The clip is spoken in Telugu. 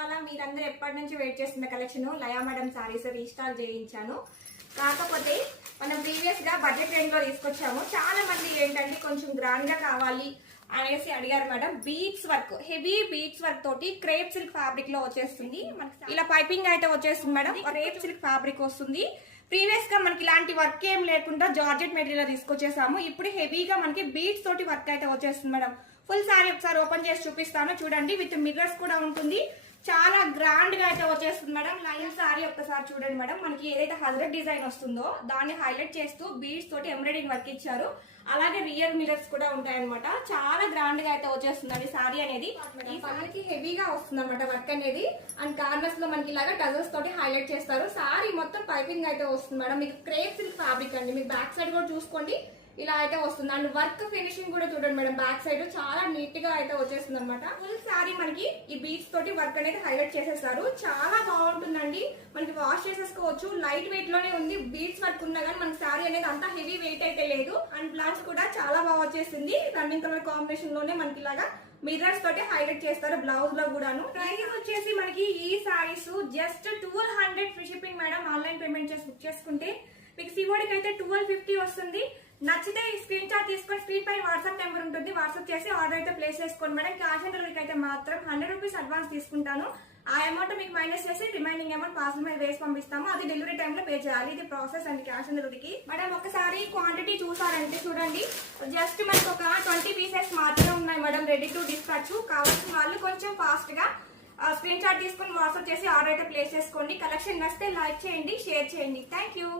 ఇవాళ మీరందరూ ఎప్పటి నుంచి వెయిట్ చేస్తున్న collection Laya madam saris restock చేయించాను. కాకపోతే మనం ప్రీవియస్ గా బడ్జెట్ రేంజ్ లో తీసుకొచ్చాము. చాలా మంది ఏంటంటే కొంచెం గ్రాండ్ గా కావాలి అనేసి అడిగారు madam. Beads work, heavy beads work తోటి క్రేప్ సిల్క్ ఫ్యాబ్రిక్ లో వచ్చేస్తుంది. మనకి ఇలా పైపింగ్ అయితే వచ్చేస్తుంది మేడం. క్రేప్ సిల్క్ ఫ్యాబ్రిక్ వస్తుంది. ప్రీవియస్ గా మనకి ఇలాంటి వర్క్ ఏం లేకుండా జార్జెట్ మెటీరియల్ తీసుకొచ్చేసాము. ఇప్పుడు హెవీగా మనకి బీట్స్ తోటి వర్క్ అయితే వచ్చేస్తుంది మేడం. ఫుల్ సారీ ఒకసారి ఓపెన్ చేసి చూపిస్తాను చూడండి. విత్ మిర్రర్స్ కూడా ఉంటుంది. చాలా గ్రాండ్ గా అయితే వచ్చేస్తుంది మేడం. లైన్ సారీ ఒక్కసారి చూడండి మేడం. మనకి ఏదైతే హజరత్ డిజైన్ వస్తుందో దాన్ని హైలైట్ చేస్తూ బీడ్స్ తోటి ఎంబ్రాయిడింగ్ వర్క్ ఇచ్చారు. అలాగే రియర్ మిర్రర్స్ కూడా ఉంటాయన్నమాట. చాలా గ్రాండ్ గా అయితే వచ్చేస్తుంది సారీ అనేది. ఈ సారీకి హెవీగా వస్తుంది అనమాట వర్క్ అనేది. అండ్ కార్నర్స్ లో మనకి ఇలాగా టజల్స్ తోటి హైలైట్ చేస్తారు. సారీ మొత్తం పైపింగ్ అయితే వస్తుంది మేడం. మీకు క్రేప్ సిల్క్ ఫ్యాబ్రిక్ అండి. మీకు బ్యాక్ సైడ్ కూడా చూసుకోండి ఇలా అయితే వస్తుంది. అండ్ వర్క్ ఫినిషింగ్ కూడా చూడండి మేడం. బ్యాక్ సైడ్ చాలా నీట్ గా అయితే వచ్చేస్తుంది అనమాట. ఫుల్ సారీ మనకి ఈ బీడ్స్ తోటి వర్క్ అనేది హైలైట్ చేసేస్తారు. చాలా బాగుంటుందండి. మనకి వాష్ చేసేసుకోవచ్చు. లైట్ వెయిట్ లోనే ఉంది. బీడ్స్ వర్క్ ఉన్నా కానీ మనకి సారీ అనేది అంత హెవీ వెయిట్ అయితే లేదు. అండ్ బ్లౌజ్ కూడా చాలా బాగా వచ్చేసింది. రన్నింగ్ కలర్ కాంబినేషన్ లోనే మనకి ఇలాగా మిర్రర్స్ తోటి హైలైట్ చేస్తారు బ్లౌజ్ లో కూడాను. ప్రైస్ వచ్చేసి మనకి ఈ saris just 1200 free shipping madam. Online payment చేసి బుక్ చేసుకుంటే మీకు సివోడికి అయితే 1250 వస్తుంది. నచ్చితే స్క్రీన్ షాట్ తీసుకొని స్క్రీన్ పైన వాట్సాప్ నెంబర్ ఉంటుంది. వాట్సాప్ చేసి ఆర్డర్ అయితే ప్లేస్ చేసుకోండి మేడం. క్యాష్ ఆన్ డెలివరీకి అయితే మాత్రం 100 రూపీస్ అడ్వాన్స్ తీసుకుంటాను. ఆ అమౌంట్ మీకు మైనస్ చేసి రిమైనింగ్ అమౌంట్ పార్సల్ మీద వేసి పంపిస్తాము. అది డెలివరీ టైంలో పే చేయాలి. ఇది ప్రాసెస్ అండి క్యాష్ ఆన్ డెలివరీకి. మేడం ఒకసారి క్వాంటిటీ చూసారంటే చూడండి. జస్ట్ మనకు ఒక 20 పీసెస్ మాత్రమే ఉన్నాయి మేడం. Ready to dispatch. కావాల్సిన వాళ్ళు కొంచెం ఫాస్ట్ గా స్క్రీన్ షాట్ తీసుకొని వాట్సాప్ చేసి ఆర్డర్ అయితే ప్లేస్ చేసుకోండి. కలెక్షన్ నచ్చితే లైక్ చేయండి, షేర్ చేయండి. Thank you.